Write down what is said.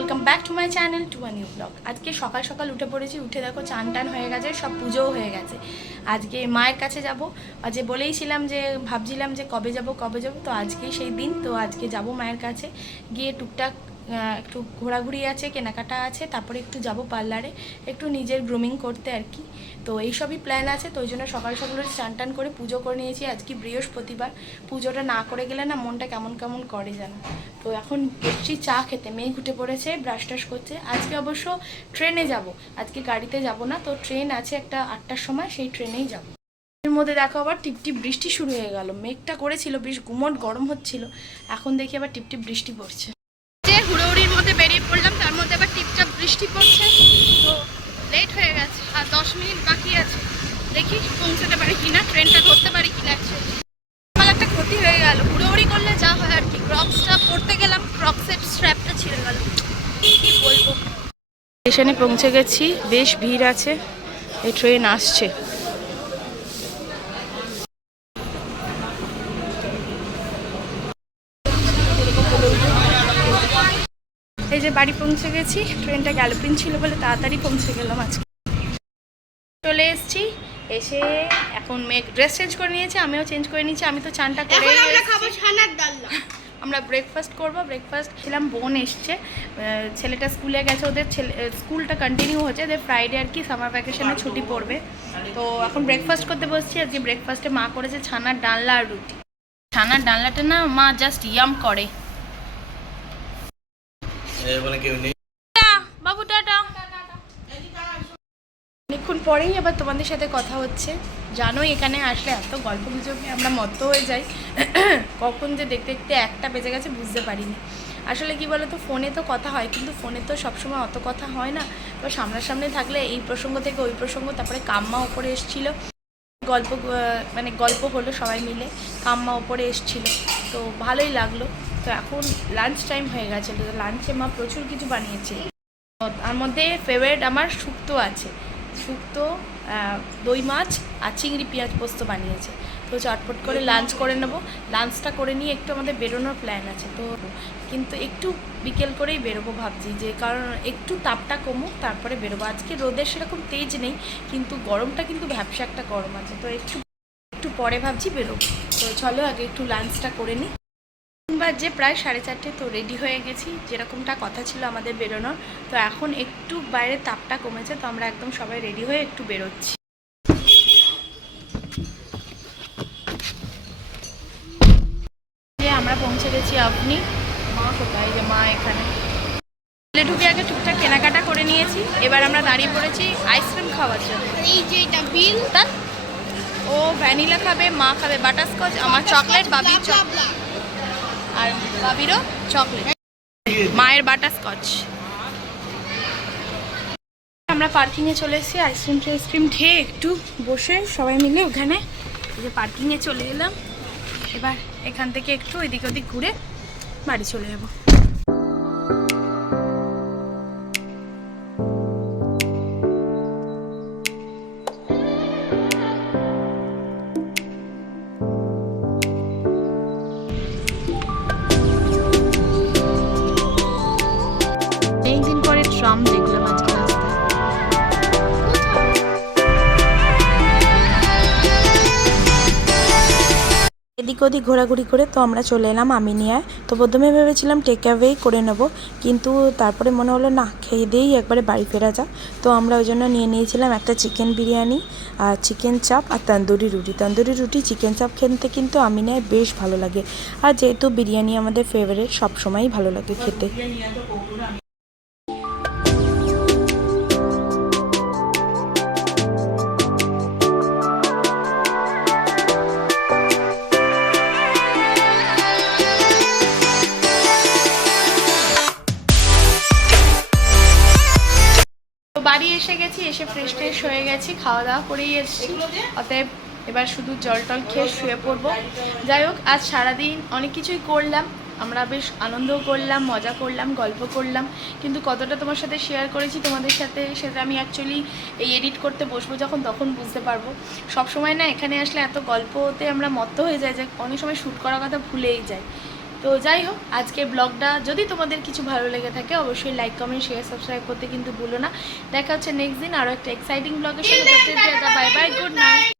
Welcome back to my channel to a new blog. আজকে সকাল সকাল উঠে পড়েছি, উঠে দেখো চান টান হয়ে গেছে, সব পুজোও হয়ে গেছে। আজকে মায়ের কাছে যাব, যে বলেইছিলাম যে ভাবছিলাম যে কবে যাব, তো আজকেই সেই দিন। তো আজকে যাব মায়ের কাছে, গিয়ে টুকটাক একটু ঘোরাঘুরি আছে, কেনাকাটা আছে, তারপরে একটু যাব পার্লারে, একটু নিজের গ্রুমিং করতে আর কি। তো এইসবই প্ল্যান আছে। তো ওই জন্য সকাল সকাল চান টান করে পুজো করে নিয়েছি। আজকে বৃহস্পতিবার, পুজোটা না করে গেলে না মনটা কেমন কেমন করে যেন। তো এখন এসছি চা খেতে, মেয়ে ঘুটে পড়েছে, ব্রাশ টাশ করছে। আজকে অবশ্য ট্রেনে যাব, আজকে গাড়িতে যাব না। তো ট্রেন আছে একটা 8টার সময়, সেই ট্রেনেই যাব। এর মধ্যে দেখো আবার টিপটিপ বৃষ্টি শুরু হয়ে গেল। মেঘটা করেছিল, বেশ গুমট গরম হচ্ছিল, এখন দেখি আবার টিপটিপ বৃষ্টি পড়ছে। যে হুড়োহুড়ির মধ্যে বেরিয়ে পড়লাম, তার মধ্যে আবার টিপটাপ বৃষ্টি পড়ছে। তো লেট হয়ে গেছে, আর 10 মিনিট বাকি আছে। দেখি পৌঁছাতে পারি কিনা, ট্রেনটা ধরতে পারি কিনা। আমার একটা ক্ষতি হয়ে গেল, হুড়োহুড়ি করলে যা হয় আর কি। ক্রক্সটা পরতে গেলাম, ক্রক্সের স্ট্র্যাপটা ছিঁড়ে গেল, কি বলবো। স্টেশনে পৌঁছে গেছি, বেশ ভিড় আছে, এই ট্রেন আসছে। এই যে বাড়ি পৌঁছে গেছি, ট্রেনটা গ্যালোপিং ছিল বলে তাড়াতাড়ি পৌঁছে গেলাম। আজকে চলে এসেছি, এসে এখন মেয়ে ড্রেস চেঞ্জ করে নিয়েছে, আমিও চেঞ্জ করে নিয়েছি। আমি তো চানটা করে আমরা ব্রেকফাস্ট করব। ব্রেকফাস্ট খেলাম, বোন এসছে, ছেলেটা স্কুলে গেছে, ওদের স্কুলটা কন্টিনিউ হচ্ছে, ওদের ফ্রাইডে আর কি সামার ভ্যাকেশনে ছুটি পড়বে। তো এখন ব্রেকফাস্ট করতে বসছি। আজকে ব্রেকফাস্টে মা করেছে ছানার ডালনা আর রুটি। ছানার ডালনাটা না মা জাস্ট ইয়াম করে। বাবু টাটা। অনেকক্ষণ পরেই আবার তোমাদের সাথে কথা হচ্ছে। জানোই এখানে আসলে এত গল্প গুজবে আমরা মত্ত হয়ে যাই, কখন যে দেখতে দেখতে 1টা বেজে গেছে বুঝতে পারিনি। আসলে কি বলো তো, ফোনে তো কথা হয়, কিন্তু ফোনে তো সবসময় অত কথা হয় না। এবার সামনাসামনি থাকলে এই প্রসঙ্গ থেকে ওই প্রসঙ্গ, তারপরে কাম্মা ওপরে এসেছিল, গল্প হলো সবাই মিলে, কাম্মা ওপরে এসেছিল, তো ভালোই লাগলো। তো এখন লাঞ্চ টাইম হয়ে গেছে, তো লাঞ্চে মা প্রচুর কিছু বানিয়েছে। তার মধ্যে ফেভারিট আমার শুক্তো আছে, শুক্তো, দই মাছ আর চিংড়ি পেঁয়াজ পোস্ত বানিয়েছে। তো চটপট করে লাঞ্চ করে নেবো। লাঞ্চটা করে নিয়ে একটু আমাদের বেরোনোর প্ল্যান আছে। তো কিন্তু একটু বিকেল করেই বেরোবো ভাবছি, যে কারণ একটু তাপটা কমুক তারপরে বেরোবো। আজকে রোদের সেরকম তেজ নেই, কিন্তু গরমটা কিন্তু ভ্যাপসা একটা গরম আছে। তো একটু পরে ভাবছি বেরোবো। তো চলো আগে একটু লাঞ্চটা করে নিই। বাজে প্রায় 4:30, তো রেডি হয়ে গেছি, যেরকমটা কথা ছিল আমাদের বেরোনোর। তো এখন একটু বাইরে তাপটা কমেছে, তো আমরা একদম সবাই রেডি হয়ে একটু বেরোচ্ছি। যে আমরা পৌঁছে গেছি আপনি, মা কোথায়, যে মা এখানে। ঢুকে আগে টুকটাক কেনাকাটা করে নিয়েছি, এবার আমরা দাঁড়িয়ে পড়েছি আইসক্রিম খাওয়ার জন্য। এই যে এটা বিল, তা ও ভ্যানিলা খাবে, মা খাবে বাটারস্কচ, আমার চকলেট, বাবির চকলেট, আর বাবিরও চকলেট, মায়ের বাটারস্কচ। আমরা পার্কিংয়ে চলে এসেছি, আইসক্রিম খেয়ে একটু বসে সবাই মিলে ওখানে এই যে পার্কিংয়ে চলে এলাম। এবার এখান থেকে একটু এদিক ওদিক ঘুরে বাড়ি চলে যাবো। অনেকদিন পরে ট্রাম দেখলাম আজকে রাস্তায়। এদিক ওদিক ঘোরাঘুরি করে তো আমরা চলে এলাম আমিনিয়ায়। তো প্রথমে ভেবেছিলাম টেক অ্যাওয়েই করে নেব, কিন্তু তারপরে মনে হলো না, খেয়ে দিয়েই একবারে বাড়ি ফেরা যাক। তো আমরা ওই জন্য নিয়ে নিয়েছিলাম একটা চিকেন বিরিয়ানি, আর চিকেন চাপ, আর তন্দুরি রুটি। চিকেন চাপ খেতে কিন্তু আমিনিয়ায় বেশ ভালো লাগে, আর যেহেতু বিরিয়ানি আমাদের ফেভারিট, সবসময়ই ভালো লাগে খেতে। বাড়ি এসে গেছি, এসে ফ্রেশ ট্রেশ হয়ে গেছি, খাওয়া দাওয়া করেই এসেছি। অতএব এবার শুধু জল টল খেয়ে শুয়ে পড়বো। যাই হোক, আজ সারাদিন অনেক কিছুই করলাম, আমরা বেশ আনন্দও করলাম, মজা করলাম, গল্প করলাম, কিন্তু কতটা তোমার সাথে শেয়ার করেছি তোমাদের সাথে সেটা আমি অ্যাকচুয়ালি এই এডিট করতে বসবো যখন, তখন বুঝতে পারবো। সবসময় না এখানে আসলে এত গল্পতে আমরা মত্ত হয়ে যাই যে অনেক সময় শ্যুট করার কথা ভুলেই যাই। তো যাই হোক, আজকের ব্লগটা যদি তোমাদের কিছু ভালো লেগে থাকে অবশ্যই লাইক কমেন্ট শেয়ার সাবস্ক্রাইব করতে কিন্তু ভুলো না। দেখা হচ্ছে নেক্সট দিন আরও একটা এক্সাইটিং ব্লগের সাথে। Bye bye, good night.